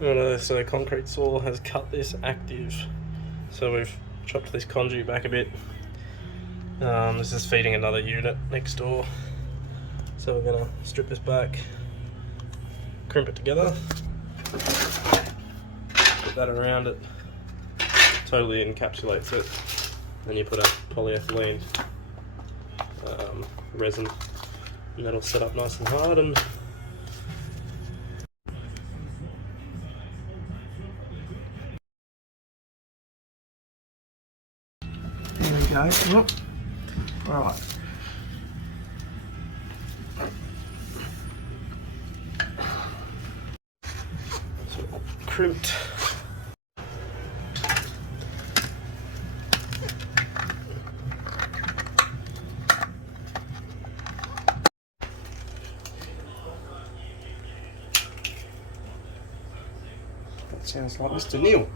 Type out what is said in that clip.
So the concrete saw has cut this active, so we've chopped this conduit back a bit. This is feeding another unit next door, so we're going to strip this back, crimp it together, put that around it, totally encapsulates it. Then you put a polyethylene resin, and that'll set up nice and hard. And there we go. Oh. Right. so crimped. That sounds like Mr. Neil.